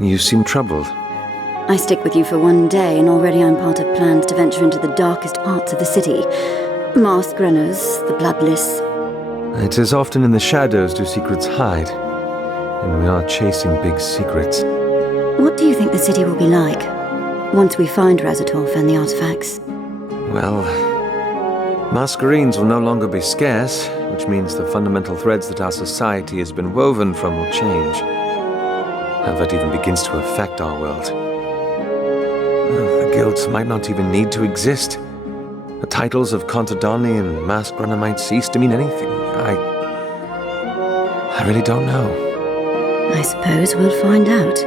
You seem troubled. I stick with you for one day, and already I'm part of plans to venture into the darkest parts of the city. Masked runners, the bloodless. It is often in the shadows do secrets hide, and we are chasing big secrets. What do you think the city will be like, once we find Razatov and the artifacts? Well, Masquerades will no longer be scarce, which means the fundamental threads that our society has been woven from will change. How that even begins to affect our world. The guilds might not even need to exist. The titles of Contadani and Masked Runner might cease to mean anything. I really don't know. I suppose we'll find out.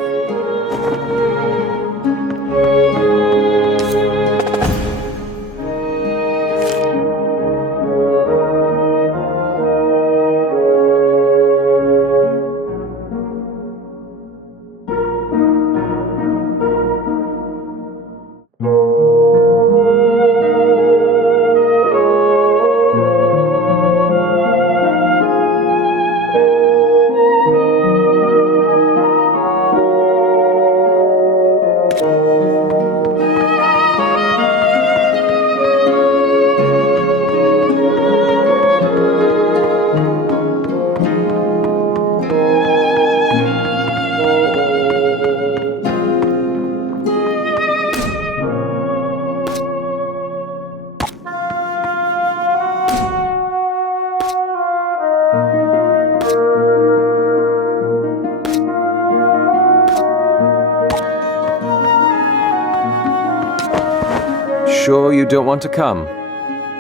Sure you don't want to come?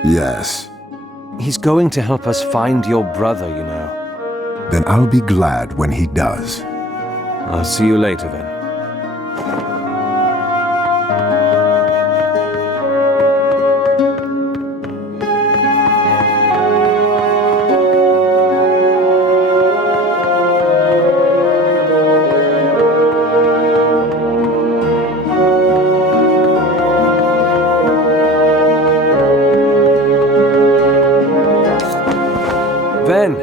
Yes. He's going to help us find your brother, you know. Then I'll be glad when he does. I'll see you later, then. Ben,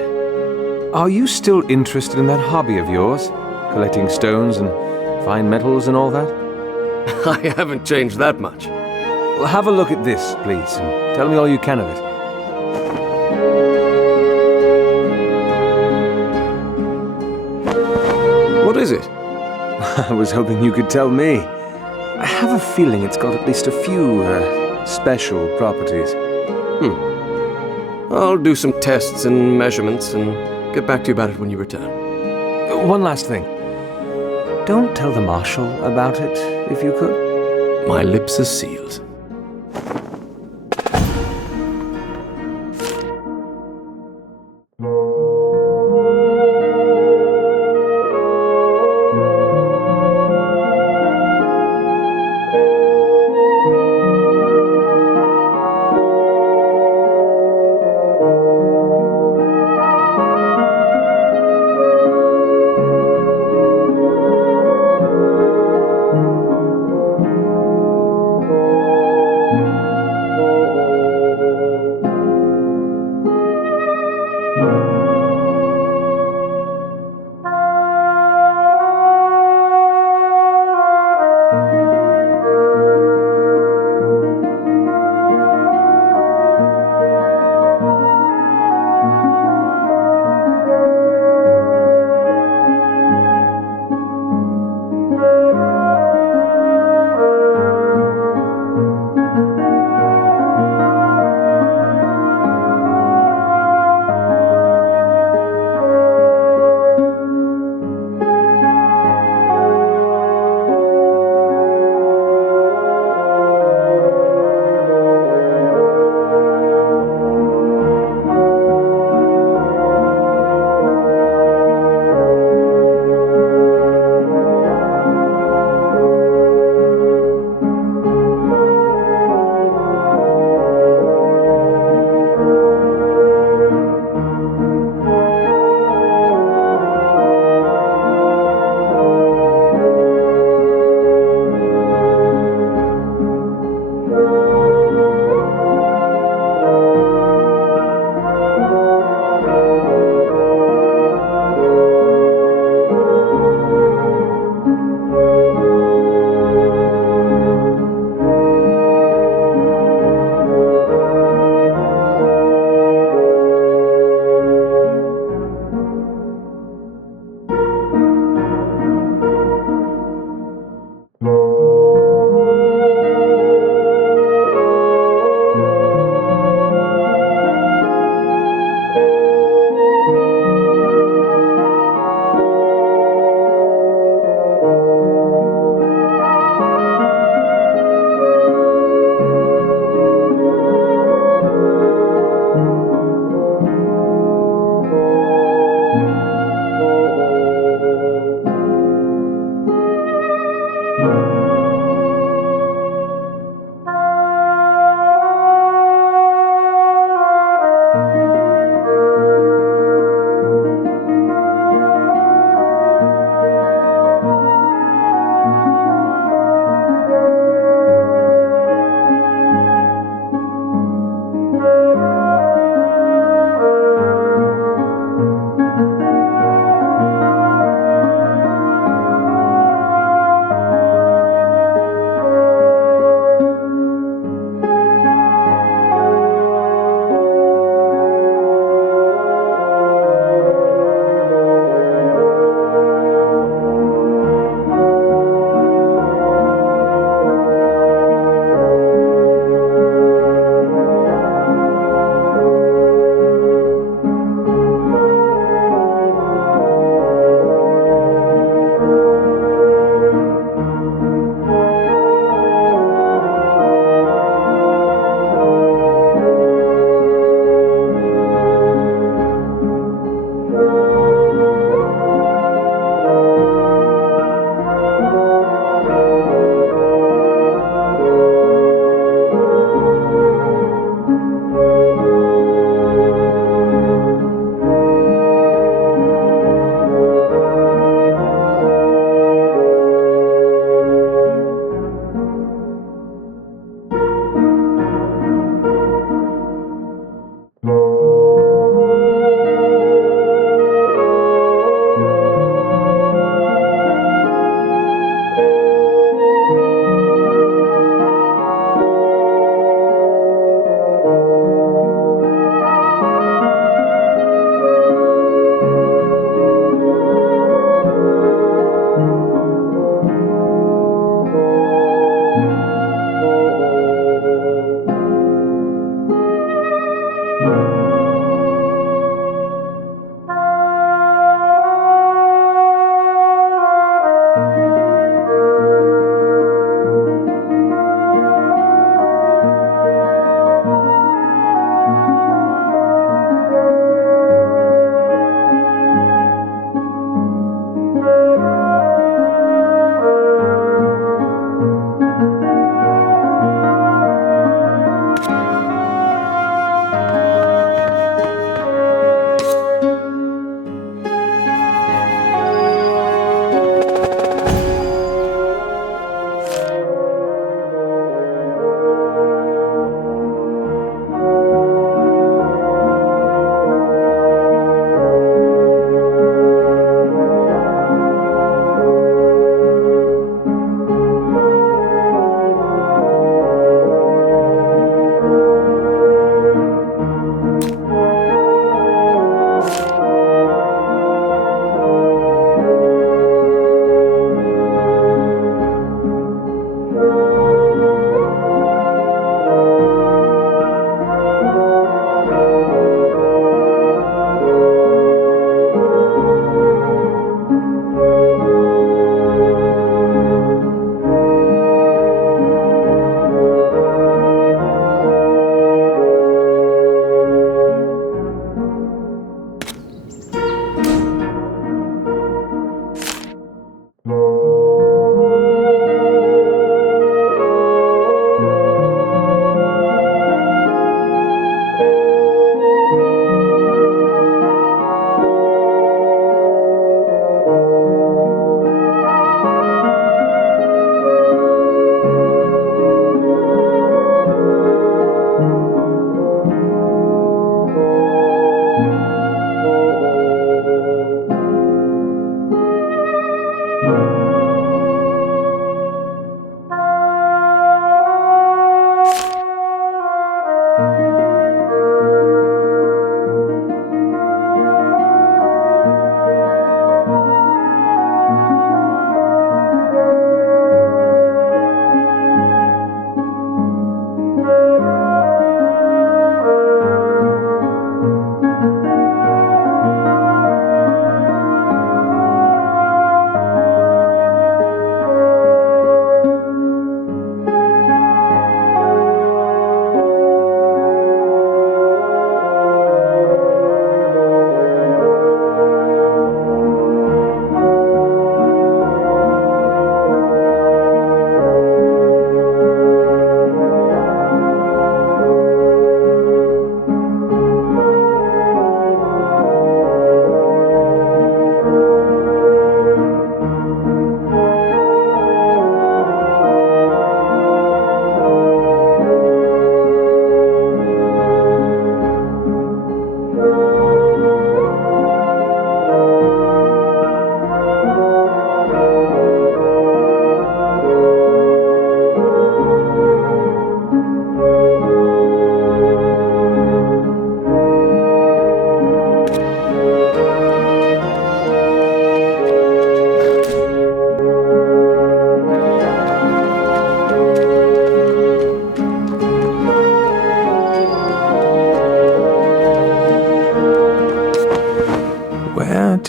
are you still interested in that hobby of yours? Collecting stones and fine metals and all that? I haven't changed that much. Well, have a look at this, please, and tell me all you can of it. What is it? I was hoping you could tell me. I have a feeling it's got at least a few, special properties. I'll do some tests and measurements and get back to you about it when you return. One last thing. Don't tell the Marshal about it, if you could. My lips are sealed.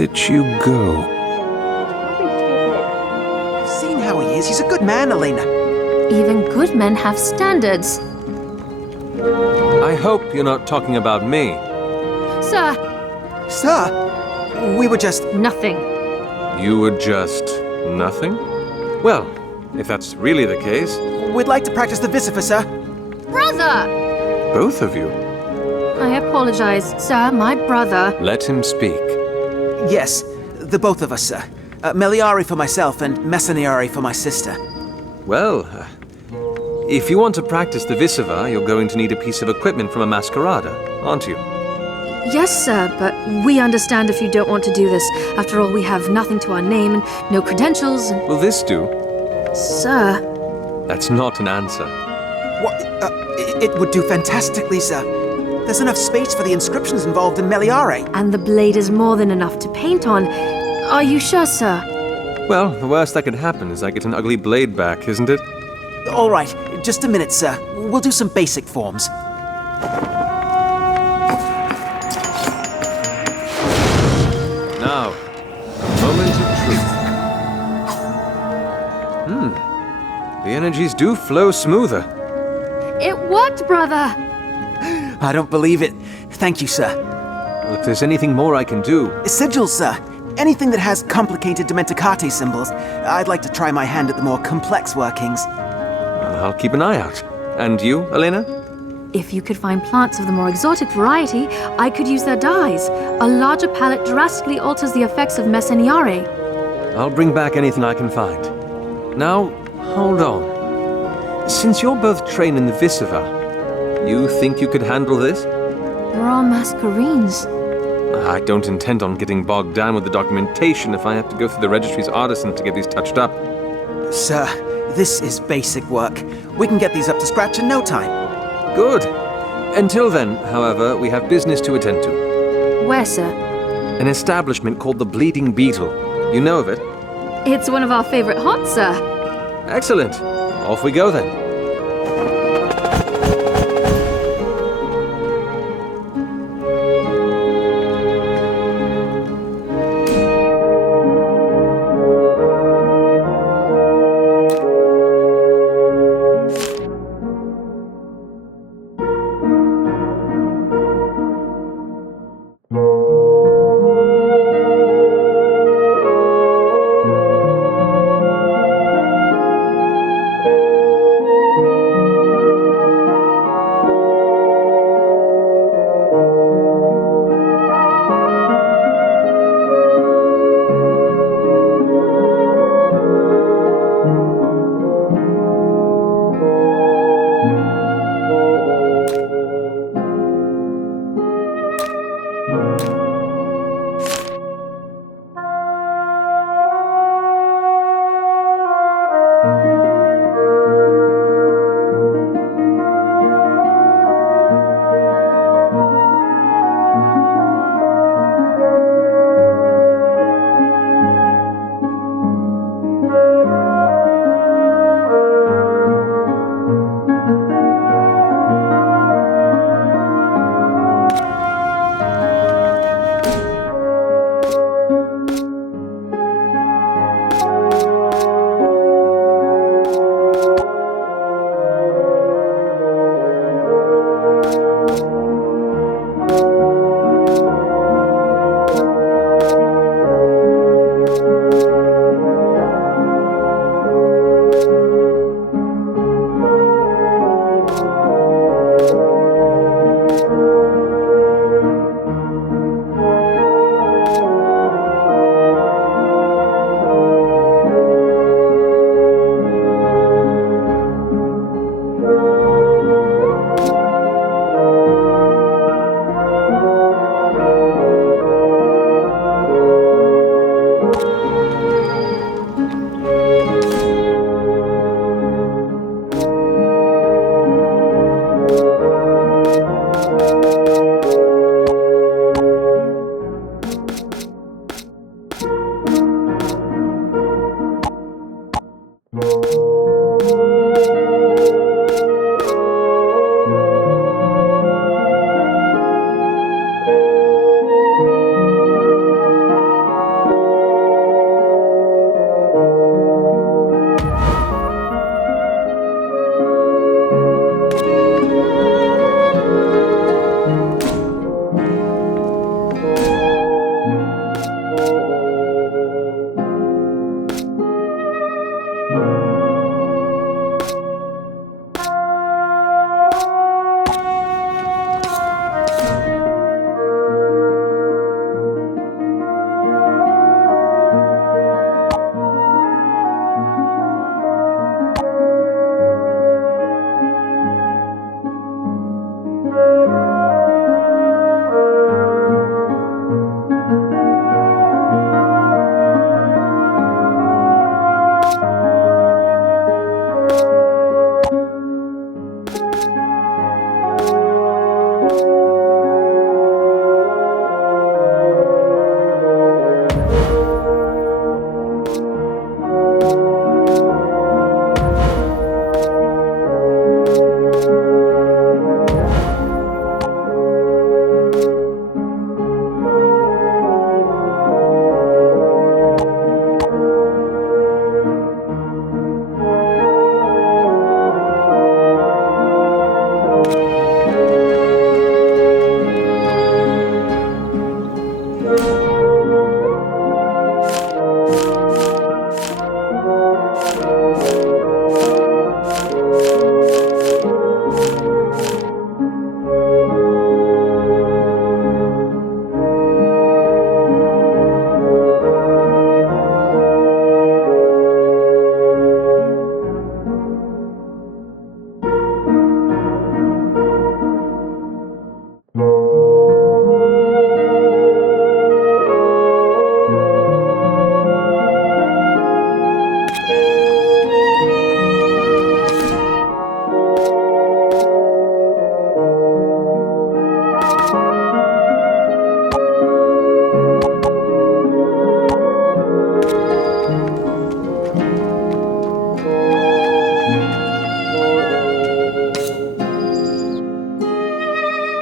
let you go. I've seen how he is. He's a good man, Elena. Even good men have standards. I hope you're not talking about me. Sir, Sir, we were just... nothing. You were just nothing? Well, if that's really the case, We'd like to practice the Vicifer, sir. Brother! both of you. I apologize, sir, my brother. Let him speak. Yes, the both of us, sir. Meliari for myself and Messaniari for my sister. Well, if you want to practice the Vicifer, you're going to need a piece of equipment from a Masquerada, aren't you? Yes, sir, but we understand if you don't want to do this. After all, we have nothing to our name and no credentials and... Will this do? Sir, That's not an answer. What? It would do fantastically, sir. There's enough space for the inscriptions involved in Meliare. and the blade is more than enough to paint on. Are you sure, sir? Well, the worst that could happen is I get an ugly blade back, isn't it? All right, just a minute, sir. We'll do some basic forms. Now, a moment of truth. The energies do flow smoother. It worked, brother! I don't believe it. Thank you, sir. Well, if there's anything more I can do, Sigils, sir. Anything that has complicated Dementicate symbols. I'd like to try my hand at the more complex workings. I'll keep an eye out. And you, Elena? If you could find plants of the more exotic variety, I could use their dyes. A larger palette drastically alters the effects of Messaniare. I'll bring back anything I can find. Now, hold on. Since you're both trained in the Vicifer, you think you could handle this? We're all Masquerines. I don't intend on getting bogged down with the documentation if I have to go through the registry's artisan to get these touched up. Sir, this is basic work. We can get these up to scratch in no time. Good. Until then, however, we have business to attend to. Where, sir? An establishment called the Bleeding Beetle. You know of it? It's one of our favorite haunts, sir. Excellent. Off we go then.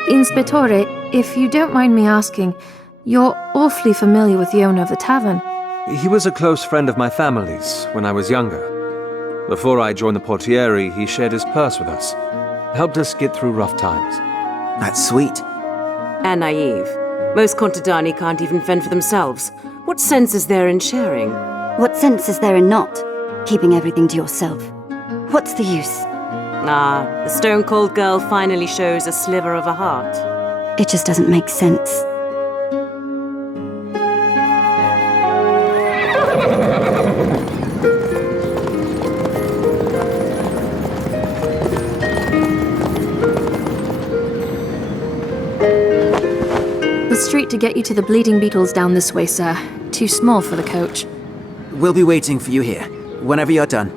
Inspettore, if you don't mind me asking, you're awfully familiar with the owner of the tavern. He was a close friend of my family's when I was younger. Before I joined the portiere, he shared his purse with us. Helped us get through rough times. That's sweet. And naive. Most contadini can't even fend for themselves. What sense is there in sharing? What sense is there in not keeping everything to yourself? What's the use? Ah, the stone-cold girl finally shows a sliver of a heart. It just doesn't make sense. The street to get you to the Bleeding Beetle's down this way, sir. Too small for the coach. We'll be waiting for you here, whenever you're done.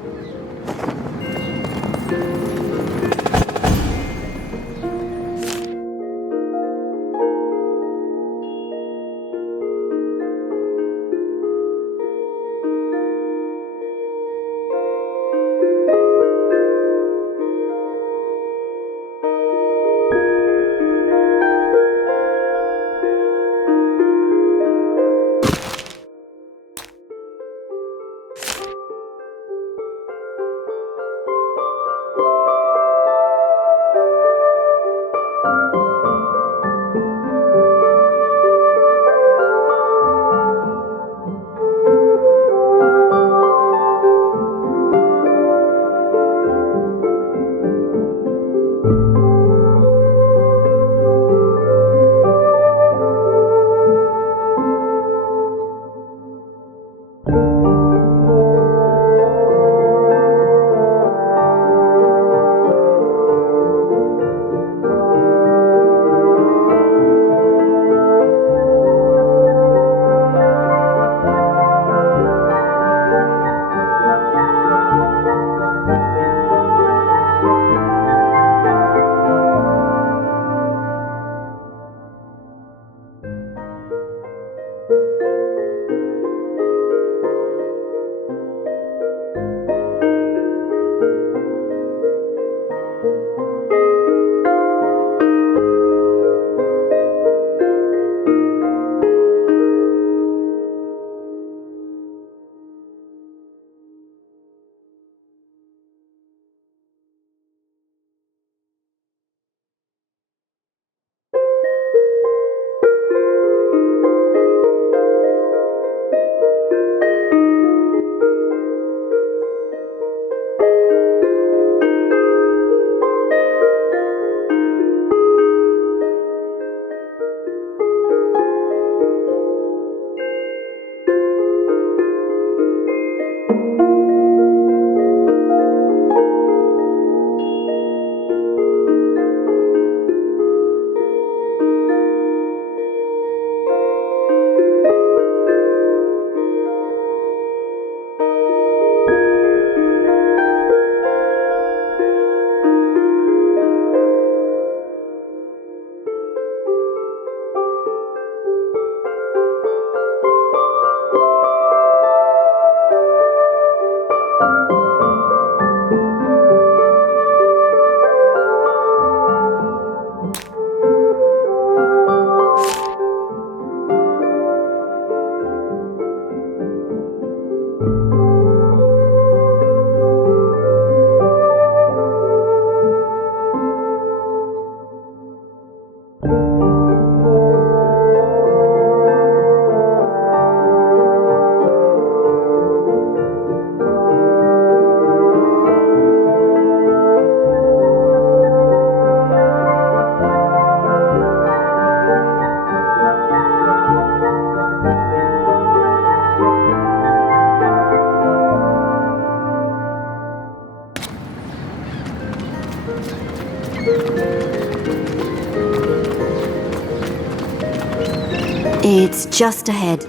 It's just ahead.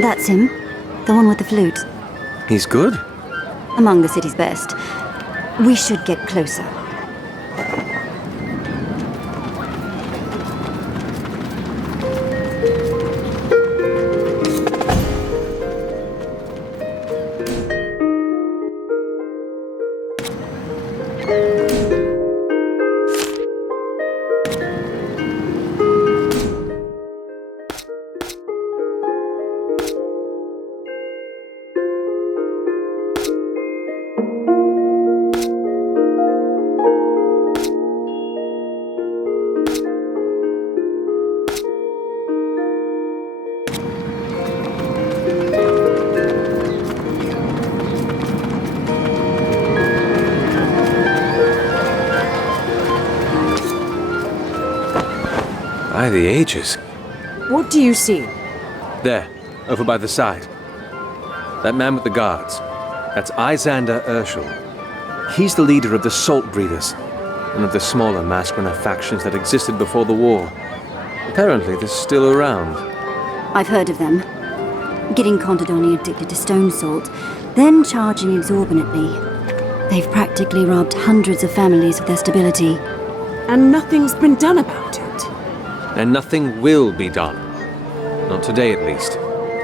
That's him. The one with the flute. He's good. Among the city's best. We should get closer. By the ages. What do you see? There, over by the side. That man with the guards. That's Isander Urshel. He's the leader of the Salt Breathers, one of the smaller Masquerada factions that existed before the war. Apparently, they're still around. I've heard of them. Getting Contadoni addicted to stone salt, then charging exorbitantly. They've practically robbed hundreds of families of their stability. And nothing's been done about it. And nothing will be done. Not today, at least.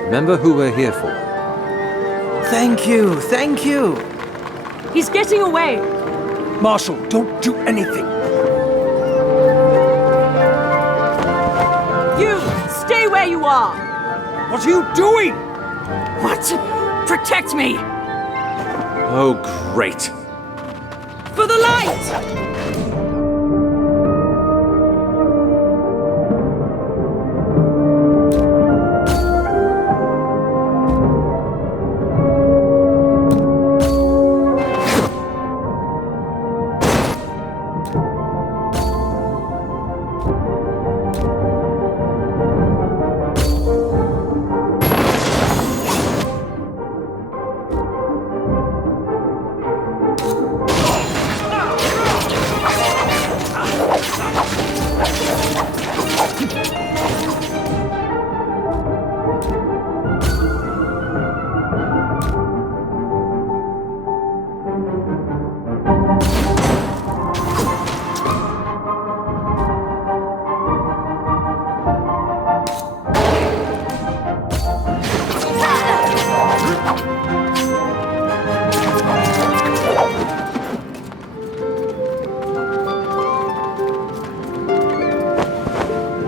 Remember who we're here for. Thank you, thank you. He's getting away! Marshal, don't do anything. You! Stay where you are! What are you doing? What? Protect me! Oh, great. For the light!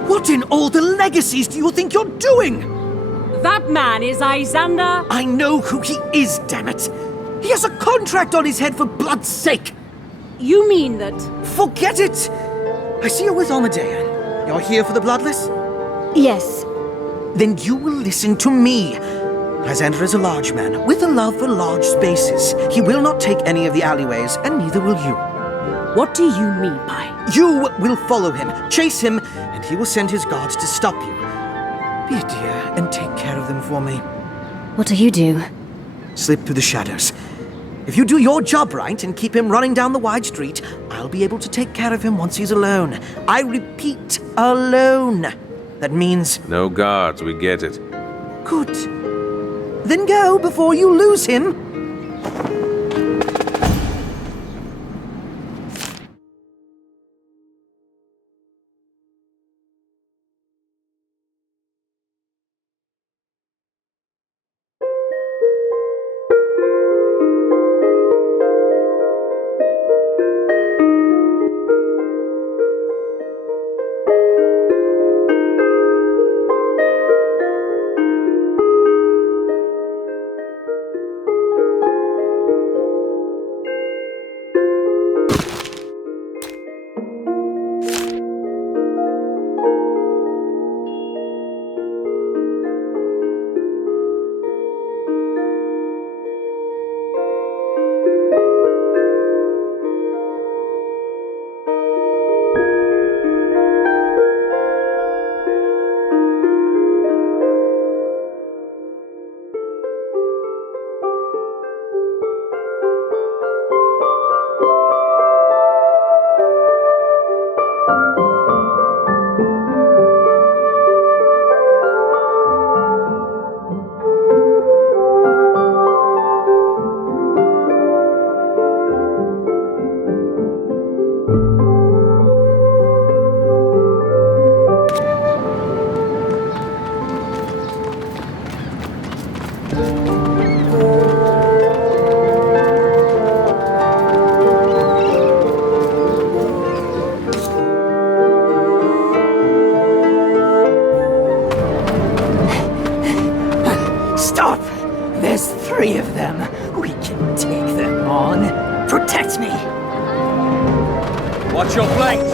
What in all the legacies do you think you're doing? That man is Isander. I know who he is, damn it! He has a contract on his head, for blood's sake! You mean that... Forget it! I see you're with Armadean. You're here for the Bloodless? Yes. Then you will listen to me. Lysander is a large man, with a love for large spaces. He will not take any of the alleyways, and neither will you. What do you mean by... You will follow him, chase him, and he will send his guards to stop you. Be a dear and take care of them for me. What do you do? Slip through the shadows. If you do your job right and keep him running down the wide street, I'll be able to take care of him once he's alone. I repeat, alone. That means... No guards, we get it. Good. Then go before you lose him. Stop! There's 3 of them. We can take them on. Protect me! Watch your flanks!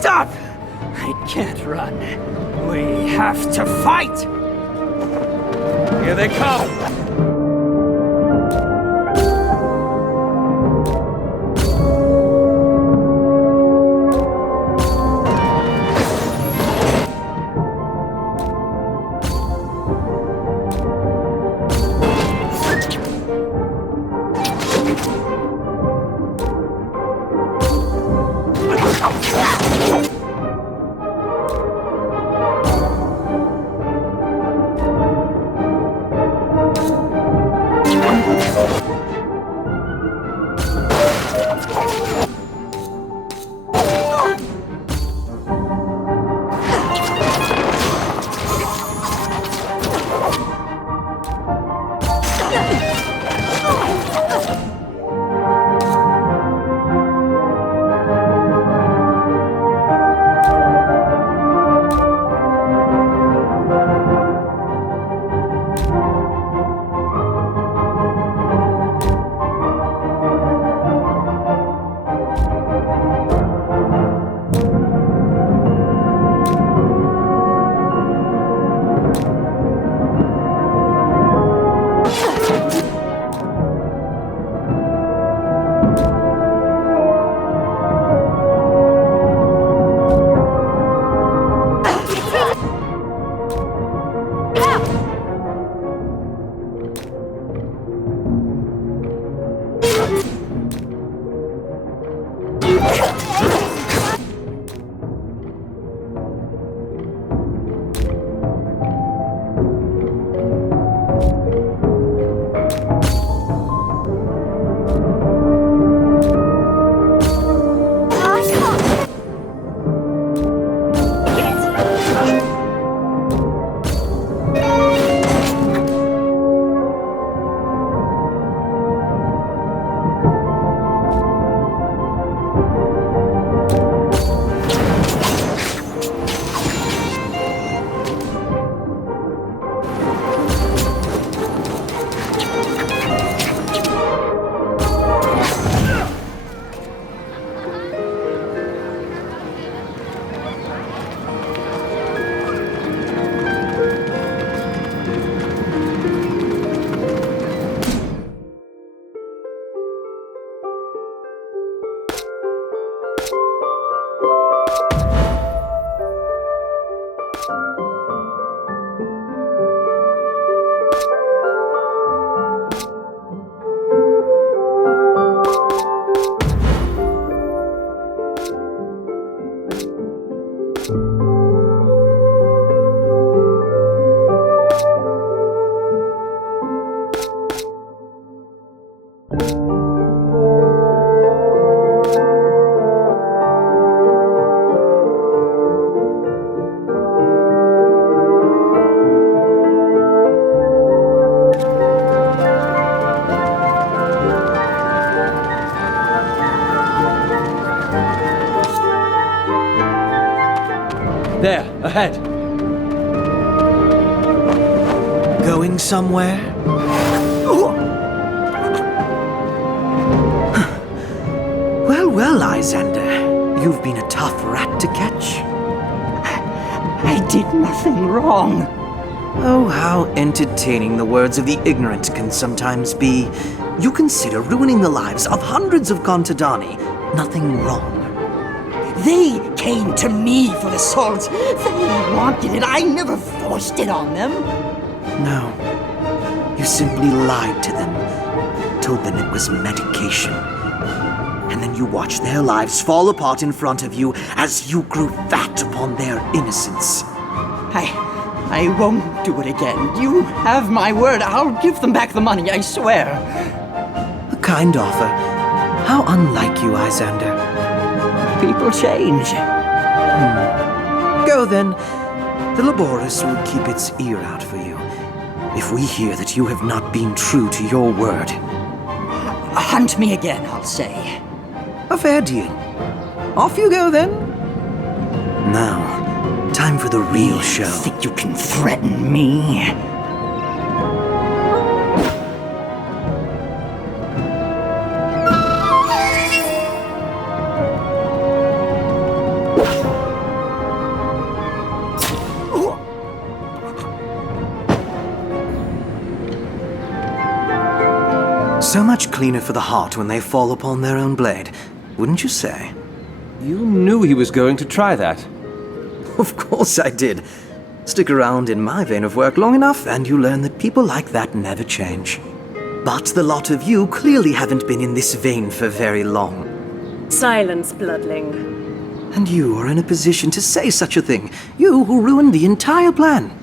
Stop! I can't run. We have to fight! Here they come! There, ahead. Going somewhere? Well, Lysander. You've been a tough rat to catch. I did nothing wrong. Oh, how entertaining the words of the ignorant can sometimes be. You consider ruining the lives of hundreds of Contadani nothing wrong. They came to me for the salt. They wanted it. I never forced it on them. No. You simply lied to them. Told them it was medication. And then you watched their lives fall apart in front of you as you grew fat upon their innocence. I won't do it again. You have my word. I'll give them back the money, I swear. A kind offer. How unlike you, Lysander. People change. Go then. The Laborus will keep its ear out for you. If we hear that you have not been true to your word. Hunt me again, I'll say. A fair deal. Off you go then. Now, time for the real show. Think you can threaten me? cleaner for the heart when they fall upon their own blade, wouldn't you say? You knew he was going to try that. Of course I did. Stick around in my vein of work long enough, and you learn that people like that never change. But the lot of you clearly haven't been in this vein for very long. Silence, bloodling. And you are in a position to say such a thing. You who ruined the entire plan.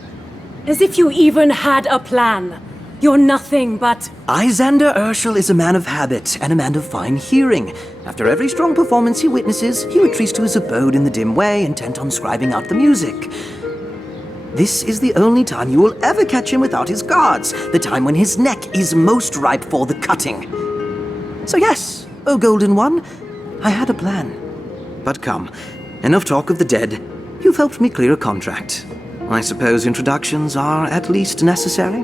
As if you even had a plan. You're nothing but... Izander Urshel is a man of habit and a man of fine hearing. After every strong performance he witnesses, he retreats to his abode in the dim way, intent on scribing out the music. This is the only time you will ever catch him without his guards, the time when his neck is most ripe for the cutting. So yes, O Golden One, I had a plan. But come, enough talk of the dead. You've helped me clear a contract. I suppose introductions are at least necessary?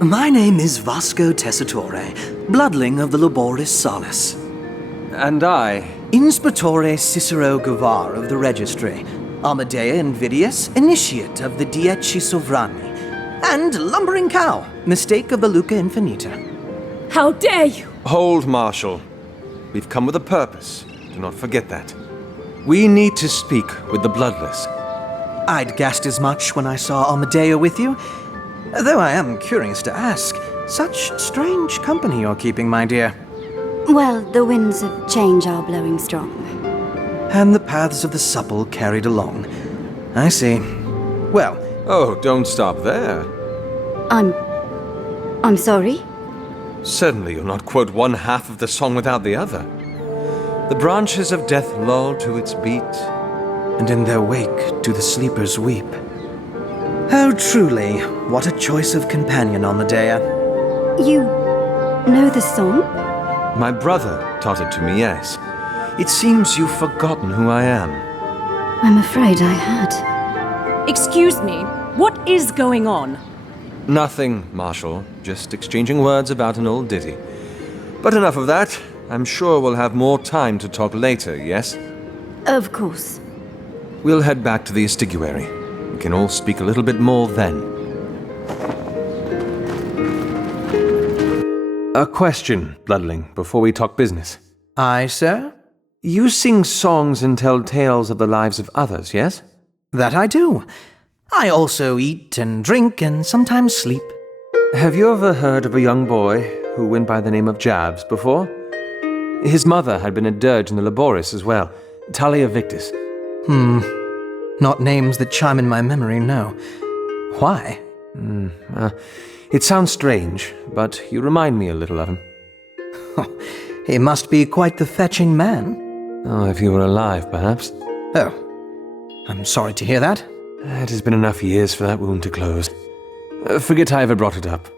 My name is Vasco Tessitore, bloodling of the Laboris Salis. And I... Inspectore Cicero Guvar of the Registry, Amadea Invidius, initiate of the Dieci Sovrani, and Lumbering Cow, mistake of the Luca Infinita. How dare you! Hold, Marshal. We've come with a purpose. Do not forget that. We need to speak with the Bloodless. I'd guessed as much when I saw Amadea with you. Though I am curious to ask, such strange company you're keeping, my dear. Well, the winds of change are blowing strong. And the paths of the supple carried along. I see. Well... Oh, don't stop there. I'm sorry? Certainly you'll not quote one half of the song without the other. The branches of death lull to its beat, and in their wake do the sleepers weep. Oh, truly, what a choice of companion, Amadea. You know the song? My brother taught it to me, yes. It seems you've forgotten who I am. I'm afraid I had. Excuse me, what is going on? Nothing, Marshal. Just exchanging words about an old ditty. But enough of that. I'm sure we'll have more time to talk later, yes? Of course. We'll head back to the Estiguary. We can all speak a little bit more then. A question, Bloodling, before we talk business. Aye, sir? You sing songs and tell tales of the lives of others, yes? That I do. I also eat and drink and sometimes sleep. Have you ever heard of a young boy who went by the name of Jabs before? His mother had been a dirge in the Laboris as well, Talia Victus. Not names that chime in my memory, no. Why? It sounds strange, but you remind me a little of him. He must be quite the fetching man. Oh, if he were alive, perhaps. Oh, I'm sorry to hear that. It has been enough years for that wound to close. Forget I ever brought it up.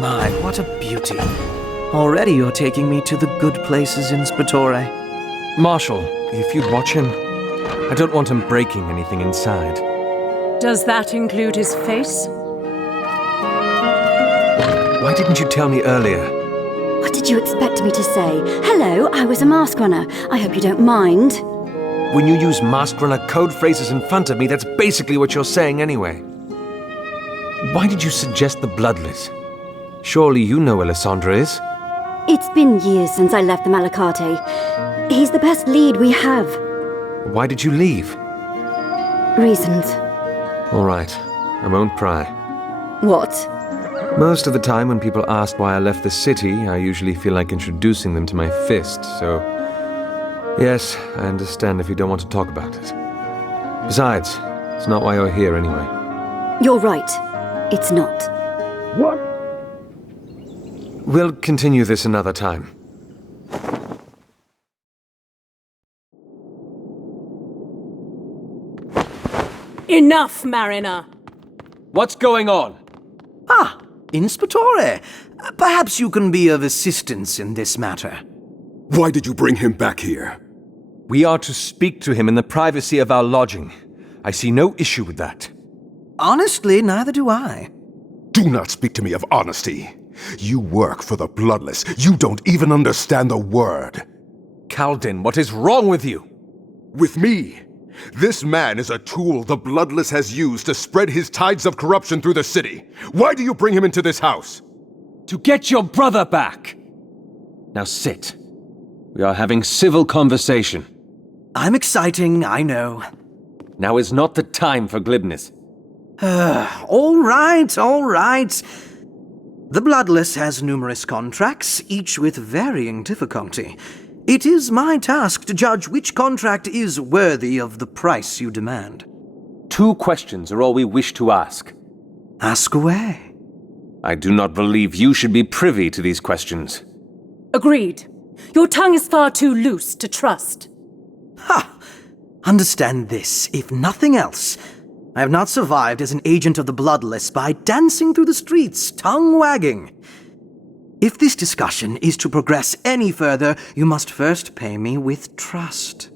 My, what a beauty. Already you're taking me to the good places, Inspectore. Marshal, if you'd watch him, I don't want him breaking anything inside. Does that include his face? Why didn't you tell me earlier? What did you expect me to say? Hello, I was a mask runner. I hope you don't mind. When you use mask runner code phrases in front of me, that's basically what you're saying anyway. Why did you suggest the Bloodless? Surely you know where Lysandra is. It's been years since I left the Malacate. He's the best lead we have. Why did you leave? Reasons. All right, I won't pry. What? Most of the time when people ask why I left the city, I usually feel like introducing them to my fist, so... Yes, I understand if you don't want to talk about it. Besides, it's not why you're here anyway. You're right. It's not. What? We'll continue this another time. Enough, Mariner! What's going on? Ah, Inspectore. Perhaps you can be of assistance in this matter. Why did you bring him back here? We are to speak to him in the privacy of our lodging. I see no issue with that. Honestly, neither do I. Do not speak to me of honesty. You work for the Bloodless. You don't even understand the word. Kaldin, what is wrong with you? With me, This man is a tool the Bloodless has used to spread his tides of corruption through the city. Why do you bring him into this house? To get your brother back! Now sit. We are having civil conversation. I'm exciting, I know. Now is not the time for glibness. All right, all right. The Bloodless has numerous contracts, each with varying difficulty. It is my task to judge which contract is worthy of the price you demand. 2 questions are all we wish to ask. Ask away. I do not believe you should be privy to these questions. Agreed. Your tongue is far too loose to trust. Ha! Understand this, if nothing else. I have not survived as an agent of the Bloodless by dancing through the streets, tongue-wagging. If this discussion is to progress any further, you must first pay me with trust.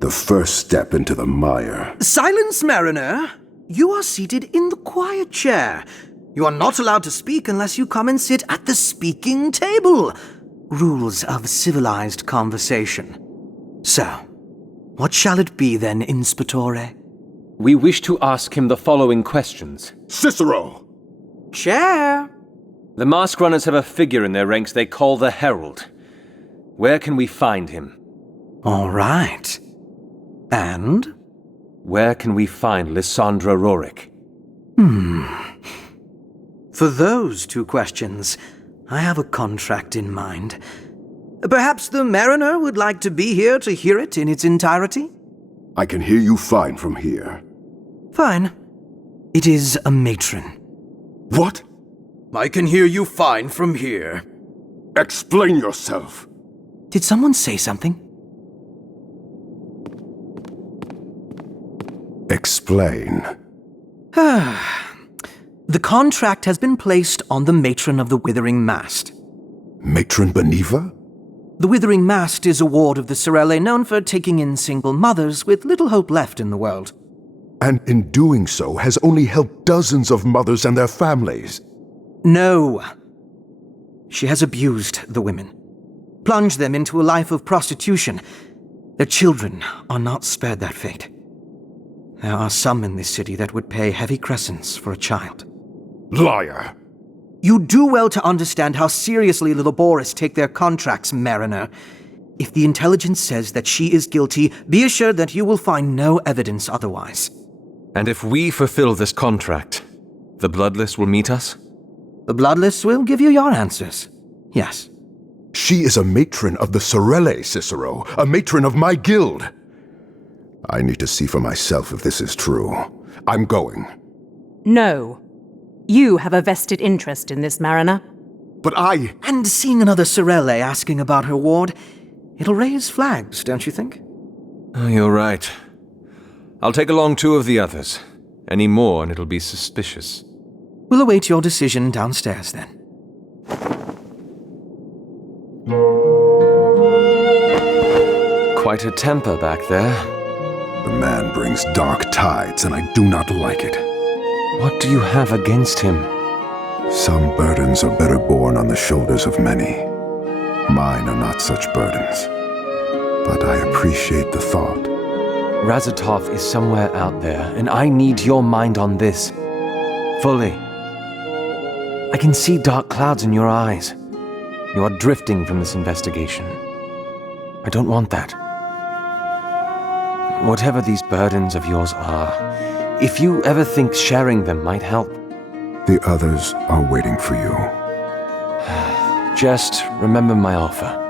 The first step into the mire. Silence, Mariner! You are seated in the quiet chair. You are not allowed to speak unless you come and sit at the speaking table. Rules of civilized conversation. So, what shall it be then, Inspectore? We wish to ask him the following questions. Cicero! Chair! The mask runners have a figure in their ranks they call the Herald. Where can we find him? All right. And? Where can we find Lysandra Rorik? For those 2 questions, I have a contract in mind. Perhaps the Mariner would like to be here to hear it in its entirety? I can hear you fine from here. Fine. It is a matron. What? I can hear you fine from here. Explain yourself. Did someone say something? Explain. The contract has been placed on the Matron of the Withering Mast. Matron Beneva? The Withering Mast is a ward of the Sorelle known for taking in single mothers with little hope left in the world. And in doing so has only helped dozens of mothers and their families. No. She has abused the women, plunged them into a life of prostitution. Their children are not spared that fate. There are some in this city that would pay heavy crescents for a child. Liar! You do well to understand how seriously the Laboris take their contracts, Mariner. If the intelligence says that she is guilty, be assured that you will find no evidence otherwise. And if we fulfill this contract, the Bloodless will meet us? The Bloodless will give you your answers. Yes. She is a matron of the Sorelle, Cicero. A matron of my guild. I need to see for myself if this is true. I'm going. No. You have a vested interest in this, Mariner. But I... And seeing another Sorelle asking about her ward, it'll raise flags, don't you think? Oh, you're right. I'll take along 2 of the others. Any more and it'll be suspicious. We'll await your decision downstairs, then. Quite a temper back there. The man brings dark tides, and I do not like it. What do you have against him? Some burdens are better borne on the shoulders of many. Mine are not such burdens. But I appreciate the thought. Razatov is somewhere out there, and I need your mind on this. Fully. I can see dark clouds in your eyes. You are drifting from this investigation. I don't want that. Whatever these burdens of yours are, if you ever think sharing them might help. The others are waiting for you. Just remember my offer.